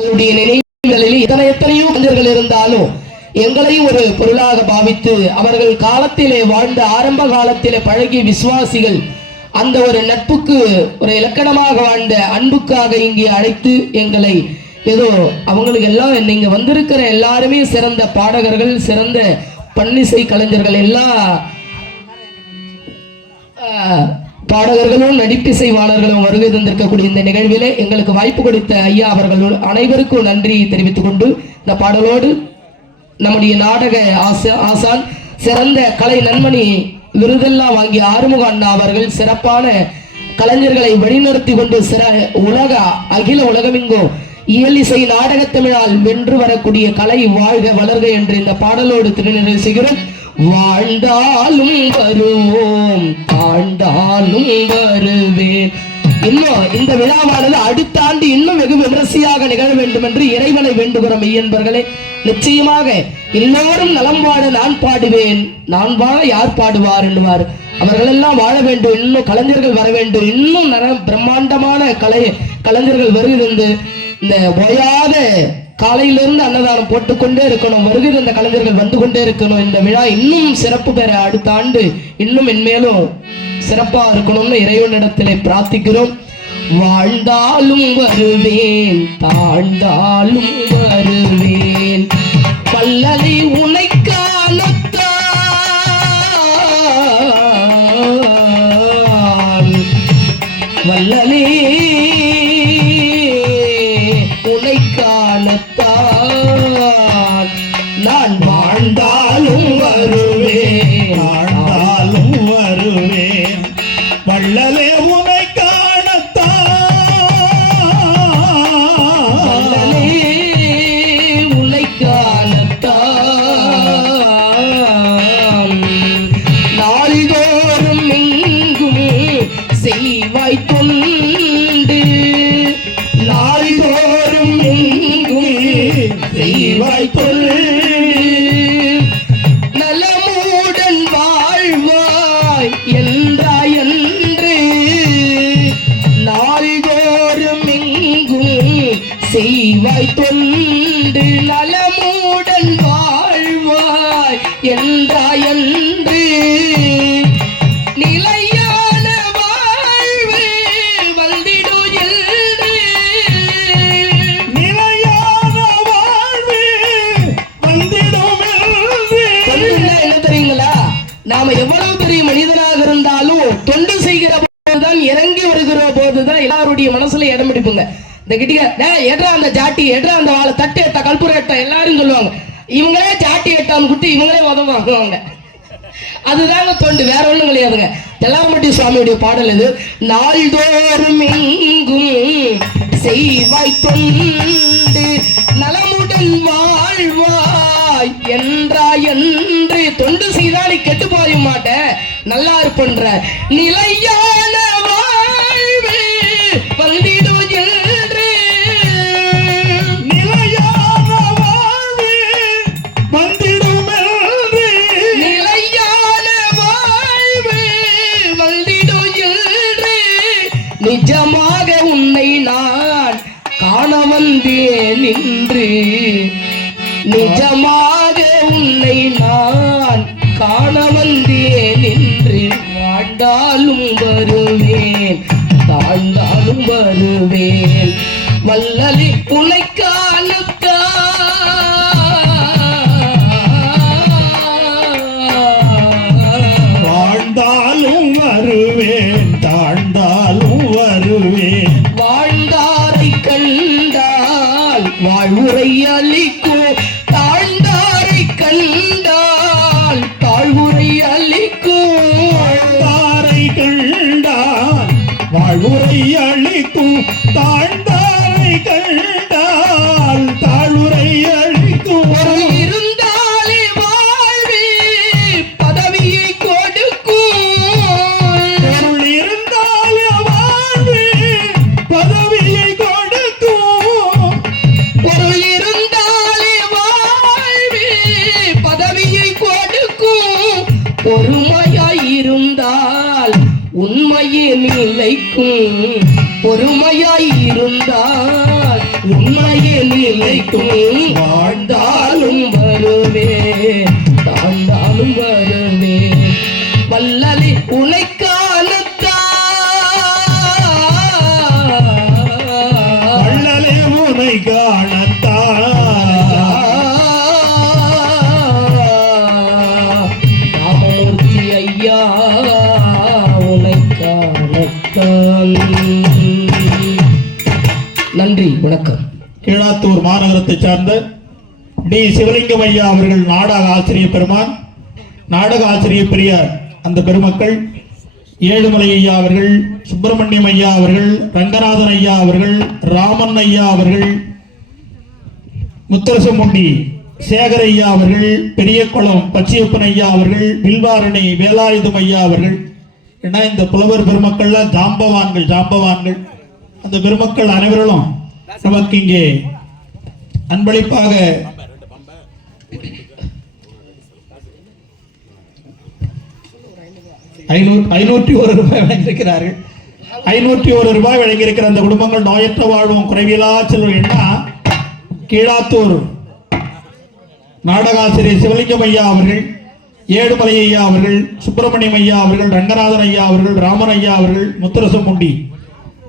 அவருடைய நினைவுகளில் எத்தனை எத்தனையோ கலைஞர்கள் இருந்தாலும் எங்களை ஒரு பொருளாக பாவித்து அவர்கள் காலத்திலே வாழ்ந்த ஆரம்ப காலத்திலே பழகிய விசுவாசிகள் அந்த ஒரு நட்புக்கு ஒரு இலக்கணமாக வாழ்ந்த அன்புக்காக இங்கே அழைத்து எங்களை ஏதோ அவங்களுக்கு எல்லாம் நீங்க வந்திருக்கிற எல்லாருமே சிறந்த பாடகர்கள் சிறந்த பன்னிசை கலைஞர்கள் எல்லாம் பாடகர்களும் நடிப்பிசைவாளர்களும் வருகை தந்திருக்கக்கூடிய இந்த நிகழ்விலே எங்களுக்கு வாய்ப்பு கொடுத்த ஐயா அவர்கள் அனைவருக்கும் நன்றி தெரிவித்துக் கொண்டு இந்த பாடலோடு நம்முடைய நாடக ஆசா ஆசான் சிறந்த கலை நன்மணி விருதெல்லாம் வாங்கிய ஆறுமுக அண்ணா அவர்கள் சிறப்பான கலைஞர்களை வழிநடத்தி கொண்டு சிற உலக அகில உலகமெங்கும் இயலிசை நாடகத் தமிழால் வென்று வரக்கூடிய கலை வாழ்க வளர்க என்று இந்த பாடலோடு திருநிறை செய்கிறோம். வாழ்ந்தாலும் வருவோம் தாழ்ந்தாலும் வருவேன். இன்னும் இந்த விழாவானது அடுத்த ஆண்டு இன்னும் வெகு விமரிசையாக நிகழ வேண்டும் என்று இறைவனை வேண்டுகிறோம் ஐயன்பர்களே நிச்சயமாக எல்லோரும் நலம் வாழ நான் பாடுவேன். நான் வாழ யார் பாடுவார் என்பார் அவர்களெல்லாம் வாழ வேண்டும். இன்னும் கலைஞர்கள் வர வேண்டும். இன்னும் நர பிரம்மாண்டமான கலை கலைஞர்கள் வருகிறது. இந்த ஓயாத காலையிலிருந்து அன்னதானம் போட்டுக்கொண்டே இருக்கணும். வருகிற இந்த கலைஞர்கள் வந்து கொண்டே இருக்கணும். இந்த விழா இன்னும் சிறப்பு பெற அடுத்த ஆண்டு இன்னும் மென்மேலும் சிறப்பா இருக்கணும்னு இறைவனிடத்திலே பிரார்த்திக்கிறோம். வாழ்ந்தாலும் வருவேன் தாழ்ந்தாலும் வருவேன். பல்லலை உனை வாழ்வாய் என்று நாள்தோறும் இங்கும் செய்வாய் தொண்டு இந்த கிட்டிக்க எட்ரா அந்த ஜாட்டி எட்ரா அந்த வாழை தட்டு எட்ட கல்பூர எட்ட எல்லாரும் சொல்லுவாங்க. இவங்களே ஜாட்டி எட்டான்னு குட்டி இவங்களே மதம் வாங்குவாங்க. அதுதாங்க தொண்டு வேற ஒண்ணும் கிடையாதுங்க. தெல்லாமட்டி சுவாமியுடைய பாடல் இது நாள்தோறும் எங்கும் செய்வாய் தொண்டு நலமுடன் வாழ்வாய் என்றாய் என்று தொண்டு செய்தால் நீ கெட்டு போய மாட்ட நல்லா இருப்பன்ற நிலையானவா நிஜமாக உன்னை நான் காண வந்தேன் நின்று வாழ்ந்தாலும் வருவேன் தாழ்ந்தாலும் வருவேன். வல்லலி உன்னை உண்மையே நிலைக்கும். பொறுமையாய் இருந்தால் உண்மையே நிலைக்கும். வாழ்ந்தாலும் வருவே தாழ்ந்தாலும் வருவே. வல்லலி உனைக்கானத்தான் வள்ளலே உனை காணத்தான். ராமமூர்த்தி ஐயா நன்றி வணக்கம். கீழாத்தூர் மாநகரத்தை சார்ந்த டி. சிவலிங்கம் ஐயா அவர்கள் நாடக ஆசிரியர் பெருமான் நாடக ஆசிரியர் பெரியார் அந்த பெருமக்கள் ஏழுமலை ஐயா அவர்கள் சுப்பிரமணியம் ஐயா அவர்கள் ரங்கநாதன் ஐயா அவர்கள் ராமன் ஐயா அவர்கள் முத்தரசமுண்டி சேகர் ஐயா அவர்கள் பெரியகுளம் பச்சையப்பன் ஐயா அவர்கள் வில்வாரணி வேலாயுதம் ஐயா அவர்கள் ஏன்னா இந்த புலவர் பெருமக்கள்லாம் ஜாம்பவான்கள் ஜாம்பவான்கள். அந்த பெருமக்கள் அனைவர்களும் நமக்கு இங்கே அன்பளிப்பாக ஐநூறு ஐநூற்றி ஒரு ரூபாய் வழங்கியிருக்கிறார்கள். ஐநூற்றி ஒரு ரூபாய் வழங்கியிருக்கிற அந்த குடும்பங்கள் நோயற்ற வாழ்வும் குறைவிலா செல்வம் என்ன? கீழாத்தூர். நாடகாசிரியர் சிவலிங்கம் ஐயா அவர்கள் ஏடுமலை ஐயா அவர்கள் சுப்பிரமணியம் ஐயா அவர்கள் ரங்கநாதன் ஐயா அவர்கள் ராமன் ஐயா அவர்கள் முத்துரசமுண்டி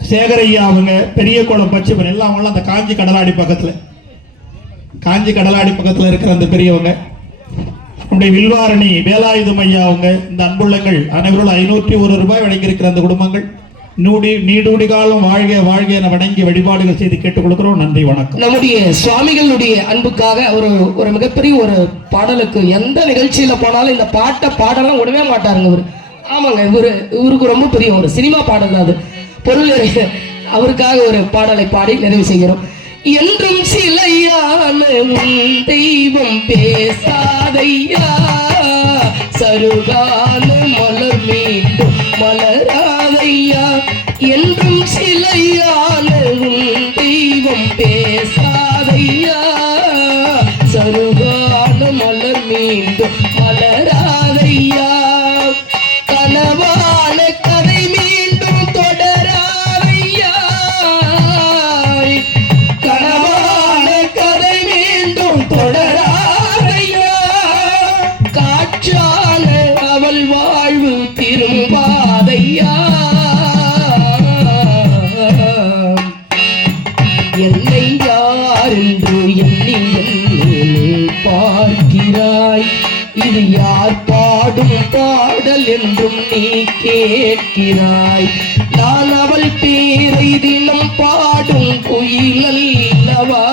சேகர் ஐயா அவங்க பெரிய குளம் பச்சைப்பன் எல்லாம் அவங்களாம் அந்த காஞ்சி கடலாடி பக்கத்தில். காஞ்சி கடலாடி பக்கத்தில் இருக்கிற அந்த பெரியவங்க. நம்முடைய வில்வாரணி வேலாயுதம் ஐயா அவங்க இந்த அன்புள்ளங்கள் அனைவரும் ஐநூற்றி ஒரு ரூபாய் வழங்கியிருக்கிற அந்த குடும்பங்கள். நூடி நீடூடி காலம் வாழ்க வாழ்க என வணங்கி வழிபாடுகள் செய்து கேட்டுக் கொடுக்கிறோம். நன்றி வணக்கம். நம்முடைய சுவாமிகளுடைய அன்புக்காக ஒரு ஒரு மிகப்பெரிய ஒரு பாடலுக்கு எந்த நிகழ்ச்சியில போனாலும் இந்த பாட்டை பாடலாம் விடவே மாட்டாருங்க இவர். ஆமாங்க இவரு இவருக்கு ரொம்ப பெரிய ஒரு சினிமா பாடல் தான் அது. பொருள் அவருக்காக ஒரு பாடலை பாடி நிறைவு செய்கிறோம். என்றும் சிலையான தெய்வம் பேசாதையா சருகான என்னை யார் என்று எண்ணி என்னை பார்க்கிறாய். இது யார் பாடும் பாடல் என்றும் நீ கேட்கிறாய். நான் அவள் பேரை தினம் பாடும் குயிலல்லவா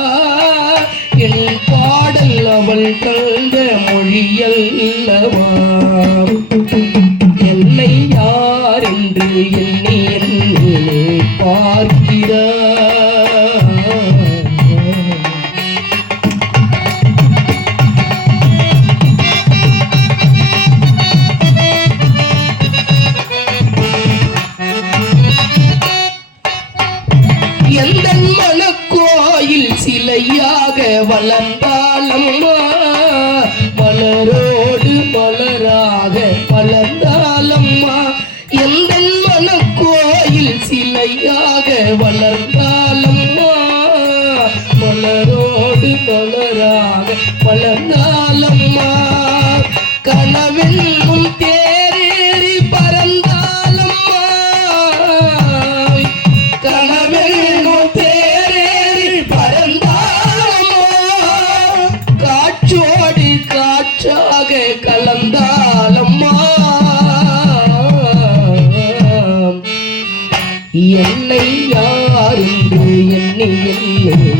என் பாடல் அவள் கண்ட மொழியல்லவா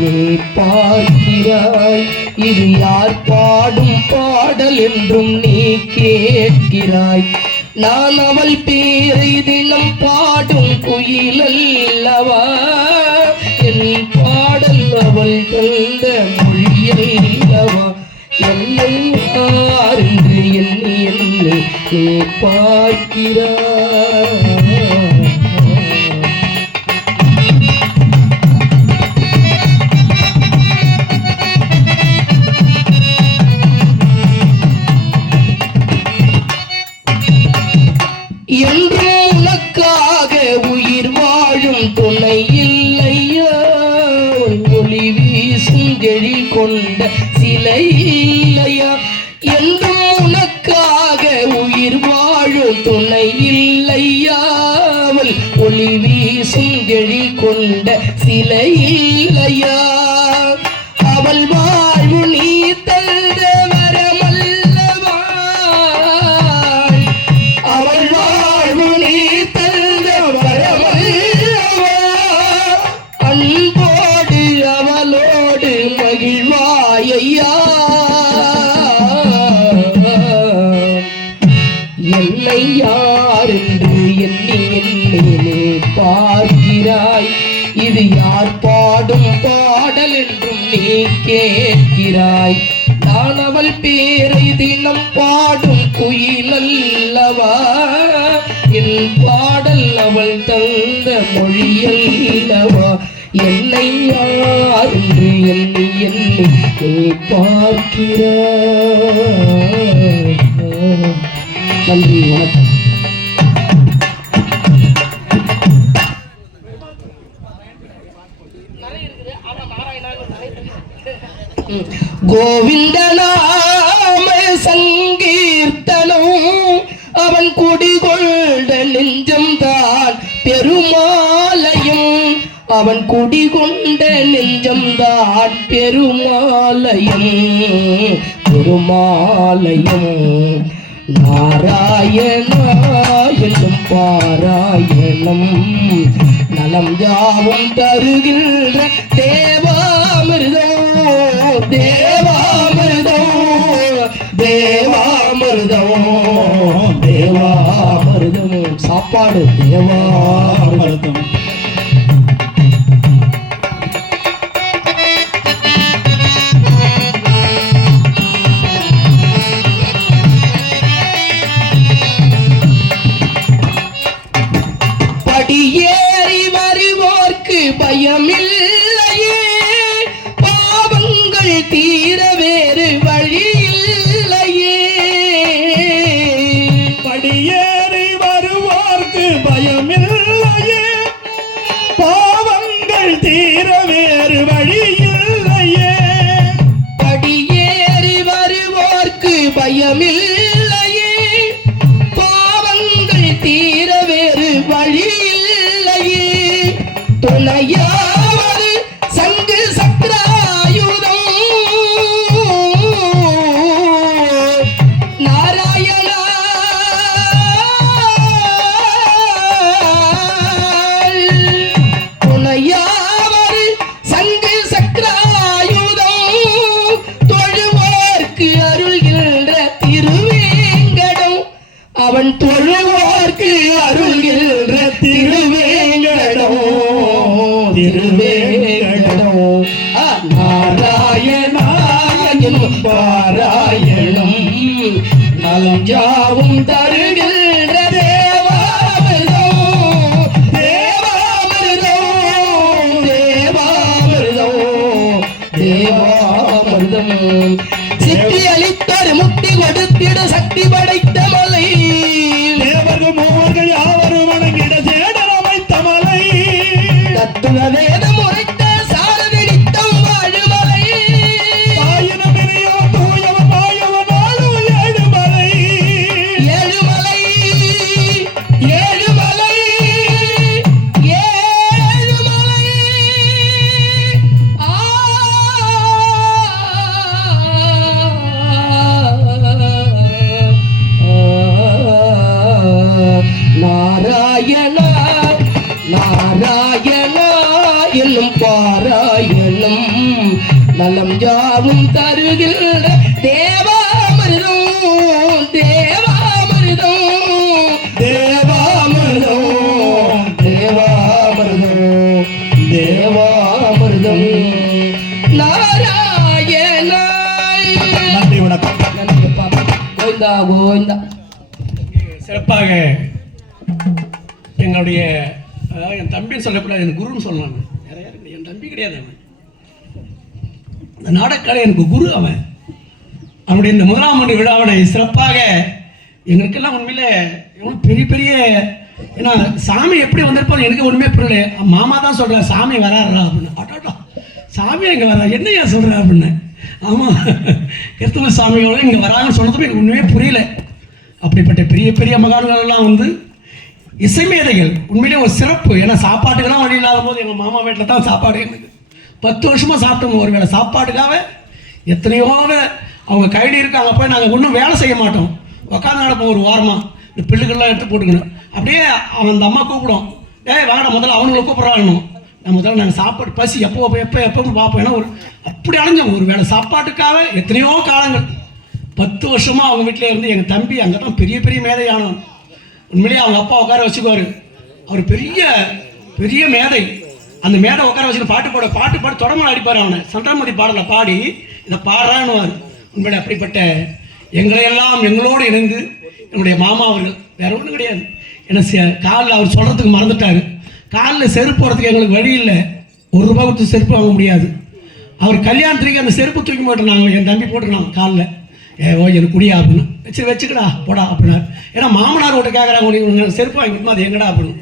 நீயே பார்க்கிறாய் இது யார் பாடும் பாடல் என்றும் நீ கேட்கிறாய். நான் அவள் பேரை தினம் பாடும் குயிலல்லவா என் பாடல் அவள் தந்த மொழியல்லவா என்னை யார் என்று எண்ணி என்னை பார்க்கிறாய் நிலை இது யார் பாடும் பாடல் என்றும் நீ கேட்கிறாய். நான் அவள் பேரை தினம் பாடும் குயில் அல்லவா? என் பாடல் அவள் தந்த மொழியல்லவா என்னை யார் என்று எண்ணி எண்ணி நீ பார்க்கிறாய். நன்றி வணக்கம். கோவிந்த நாம சங்கீர்த்தனம். அவன் குடிகொண்ட நெஞ்சம்தான் பெருமாலயம். அவன் குடிகொண்ட நெஞ்சம்தான் பெருமாலயம். பெருமாலயம். நாராயணா பாராயணம். நலம் யாவும் தருகின்ற தேவாமிர்தம். தேவ தேவாமிர்தம் தேவாமிர்தம் சாப்பாடு தேவாமிர்தம் அவன் தொழுவோர்க்கு தத்துவ யாவும் தருகின்ற தேவாமிர்தம் தேவாமிர்தம் தேவாமிர்தம் தேவாமிர்தம் தேவாமிர்தம் நாராயணா நன்றி வணக்கம் நன்றிப்பா. கோவிந்தா கோவிந்தா சிறப்பாக எங்களுடைய அதாவது என் தம்பின்னு சொல்லக்கூடாது எனக்கு குருன்னு சொல்லலாம் வேற யாரும். என் தம்பி கிடையாது அவன். இந்த நாடகக்கலை எனக்கு குரு அவன். அவனுடைய இந்த முதலாம் ஆண்டு விழாவினை சிறப்பாக எங்களுக்கெல்லாம் உண்மையில் எவ்வளோ பெரிய பெரிய ஏன்னா சாமி எப்படி வந்திருப்போம் எனக்கு ஒன்றுமே புரியல. மாமா தான் சொல்கிறார் சாமி வராருடா அப்படின்னு. அடாடா சாமி இங்கே வரா என்னையா சொல்கிறா அப்படின்னு. ஆமாம் கிறிஸ்துவ சாமியோட இங்கே வராங்கன்னு சொன்னதும் எனக்கு ஒன்றுமே புரியல. அப்படிப்பட்ட பெரிய பெரிய மகான்களெல்லாம் வந்து இசைமேதைகள். உண்மையிலே ஒரு சிறப்பு. ஏன்னா சாப்பாட்டுக்கெல்லாம் வழி இல்லாத போது எங்கள் மாமா வீட்டில் தான் சாப்பாடு எனக்கு பத்து வருஷமாக சாப்பிட்டோம் ஒரு வேளை சாப்பாடுக்காக எத்தனையோ அவங்க கைடி இருக்காங்க. போய் நாங்கள் ஒன்றும் வேலை செய்ய மாட்டோம். உட்காந்து நடப்போம் ஒரு வாரமாக இந்த பில்லுகள்லாம் எடுத்து போட்டுக்கணும். அப்படியே அவன் அந்த அம்மா கூப்பிடும். ஏய் வேணாம் முதல்ல அவனுங்களை கூப்பிட்றாங்கணும் நான் முதல்ல நாங்கள் சாப்பாடு பசி எப்போ எப்போ எப்போ பார்ப்போம். ஏன்னா ஒரு அப்படி அலைஞ்சோம். ஒரு வேளை சாப்பாட்டுக்காக எத்தனையோ காலங்கள். பத்து வருஷமாக அவங்க வீட்டில் இருந்து எங்கள் தம்பி அங்கே தான் பெரிய பெரிய மேதையானவன். உண்மையிலேயே அவங்க அப்பா உட்கார வச்சுக்குவார். அவர் பெரிய பெரிய மேதை. அந்த மேடை உட்கார வச்சுட்டு பாட்டு பாட பாட்டு பாட்டு தொடமலை அடிப்பார் அவனை. சந்திரமதி பாடலை பாடி இதை பாடுறான்னுவார். உண்மையில அப்படிப்பட்ட எங்களையெல்லாம் எங்களோடு இணைந்து என்னுடைய மாமா அவர்கள் வேற ஒன்றும் கிடையாது. என்ன காலில் அவர் சொல்கிறதுக்கு மறந்துட்டாரு. காலில் செருப்பு போகிறதுக்கு எங்களுக்கு வழி இல்லை. ஒரு ரூபா கொடுத்து செருப்பு வாங்க முடியாது. அவர் கல்யாணத்துக்கு அந்த செருப்பு தூக்கி போட்டு நாங்கள் என் தம்பி போட்டுருக்காங்க காலில். ஏ ஓ எனக்கு குடியா அப்படின்னு. வச்சு வச்சுக்கடா போடா அப்படின்னா ஏன்னா மாமனார் வீட்டு கேட்குறாங்க செருப்பு வாங்கிக்கணும் அது எங்கடா அப்படின்னு.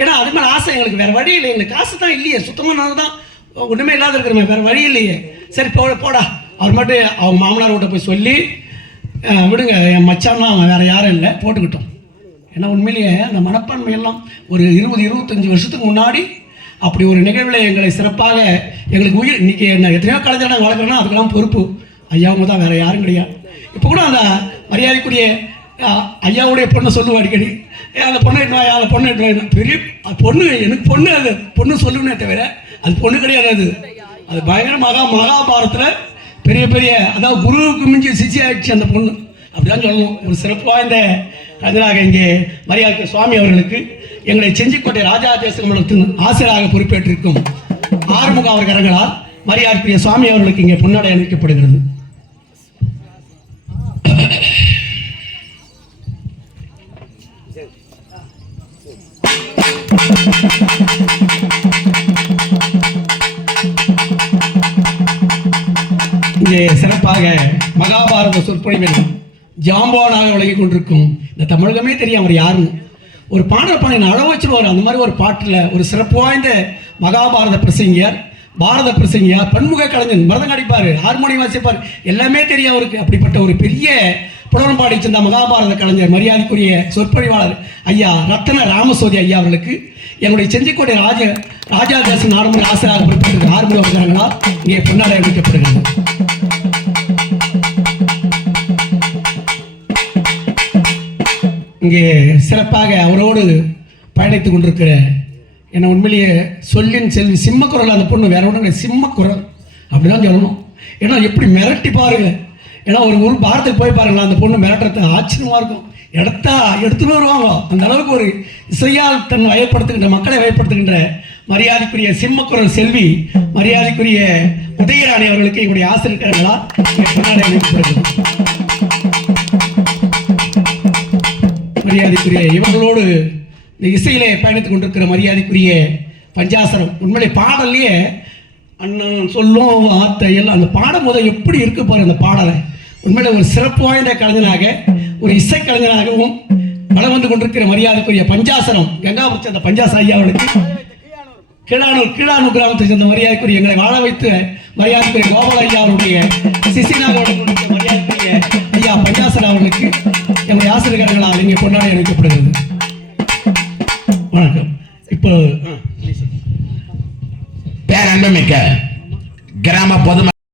ஏன்னா அது மேலே ஆசை எங்களுக்கு. வேறு வழி இல்லை எங்களுக்கு காசு தான் இல்லையே. சுத்தமாக நான் தான் ஒன்றுமே இல்லாத இருக்கிறோமே. வேறு வழி இல்லையே. சரி போ போடா. அவர் மட்டும் அவங்க மாமனார் கிட்ட போய் சொல்லி விடுங்க. என் மச்சான்னா அவன் வேறு யாரும் இல்லை. போட்டுக்கிட்டோம். ஏன்னா உண்மையிலேயே அந்த மனப்பான்மை எல்லாம் ஒரு இருபது இருபத்தஞ்சி வருஷத்துக்கு முன்னாடி அப்படி ஒரு நிகழ்வில் எங்களை சிறப்பாக எங்களுக்கு உயிர் இன்னைக்கு என்ன எத்தனையோ கலைஞர் நாங்கள் வளர்க்குறோன்னா அதுக்கெல்லாம் பொறுப்பு. ஐயாவுங்க தான் வேறு யாரும் கிடையாது. இப்போ கூட அந்த மரியாதைக்குரிய ஐயாவுடைய பொண்ணை சொல்லுவோம் அடிக்கடி. ஏ அந்த பொண்ணு எட்டு வாயா அந்த பொண்ணு எட்டு பெரிய அது பொண்ணு எனக்கு பொண்ணு அது. பொண்ணு சொல்லுவேனே தவிர அது பொண்ணு கிடையாது அது. அது பயங்கர மகா மகாபாரத்தில் பெரிய பெரிய அதாவது குருவுக்கு மிஞ்சி சிச்சி ஆயிடுச்சு அந்த பொண்ணு. அப்படிதான் சொல்லணும். ஒரு சிறப்பு வாய்ந்த கதிராக இங்கே மரியாதை சுவாமி அவர்களுக்கு எங்களை செஞ்சிக்கோட்டை ராஜா தேசமலத்தின் ஆசிரியராக பொறுப்பேற்றிருக்கும் ஆறுமுக அவர் கரங்களால் மரியாதைக்குரிய சுவாமி அவர்களுக்கு இங்கே பொன்னாடை அளிக்கப்படுகிறது இங்கே சிறப்பாக மகாபாரத சொற்பொழிவில் ஜாம்பவானாக விலகி கொண்டிருக்கும் இந்த தமிழகமே தெரியும் அவர் யாருன்னு. ஒரு பாடல் பாடி அழ வச்சிருவார் அந்த மாதிரி ஒரு பாட்டில் ஒரு சிறப்பு வாய்ந்த மகாபாரத பிரசங்கியார் பாரத பிரசங்கியார் பன்முக கலைஞன் மருதம் அடிப்பார் ஹார்மோனியம் வாசிப்பார் எல்லாமே தெரியும் அவருக்கு. அப்படிப்பட்ட ஒரு பெரிய புலவன் பாடி சென்ற மகாபாரத கலைஞர் மரியாதைக்குரிய சொற்பொழிவாளர் ஐயா ரத்தன ராமசோதி ஐயா அவர்களுக்கு என்னுடைய செஞ்சிக்கோட்டை ராஜ ராஜாதாசன் நாடுமுறை ஆசிரியராக பொறுப்பேற்ற ஆறுமுக அவர்களால் இங்கே பொன்னாடை அளிக்கப்படுகிறது இங்கே சிறப்பாக அவரோடு பயணித்துக் கொண்டிருக்கிற என்னை உண்மையிலேயே சொல்லின் செல்வி சிம்மக்குரல் அந்த பொண்ணு வேற ஒன்றும் சிம்மக்குரல். அப்படிதான் சொல்லணும். ஏன்னா எப்படி மிரட்டி பாருங்க. ஏன்னா ஒரு ஒரு பாரத்துக்கு போய் பாருங்களேன் அந்த பொண்ணு மிரட்டுறது ஆச்சரியமா இருக்கும். எடுத்தா எடுத்துன்னு வருவாங்க. அந்த அளவுக்கு ஒரு இசையால் தன் வயப்படுத்துகின்ற மக்களை வயப்படுத்துகின்ற மரியாதைக்குரிய சிம்மக்குரல் செல்வி மரியாதைக்குரிய உதயராணி அவர்களுக்கு இவருடைய ஆசிரியர்களா மரியாதைக்குரிய இவர்களோடு இந்த இசையிலே பயணித்துக் கொண்டிருக்கிற மரியாதைக்குரிய பஞ்சாசரம். உண்மையிலே பாடல்லையே அண்ணன் சொல்லும் வார்த்தை எல்லாம் அந்த பாடம் முதல் எப்படி இருக்கு பாரு அந்த பாடலை. உண்மையில ஒரு சிறப்பு வாய்ந்த கலைஞனாக ஒரு இசை கலைஞனாகவும் வளம் வந்து கொண்டிருக்கிற மரியாதைக்குரிய பஞ்சாசனம் கங்காபுரத்து அந்த பஞ்சாசன ஐயா அவர்களுக்கு கீழானூர் கீழானூர் கிராமத்தை சேர்ந்த மரியாதைக்குரிய எங்களை வாழ வைத்து மரியாதைக்குரிய கோபால ஐயா அவருடைய சிசிநாக மரியாதைக்குரிய ஐயா பஞ்சாசன் அவர்களுக்கு எங்களுடைய ஆசிரியர்களால் இங்கே கொண்டாடி அழைக்கப்படுகிறது வணக்கம். இப்போ ஆ, கிராம பொதுமக்கள்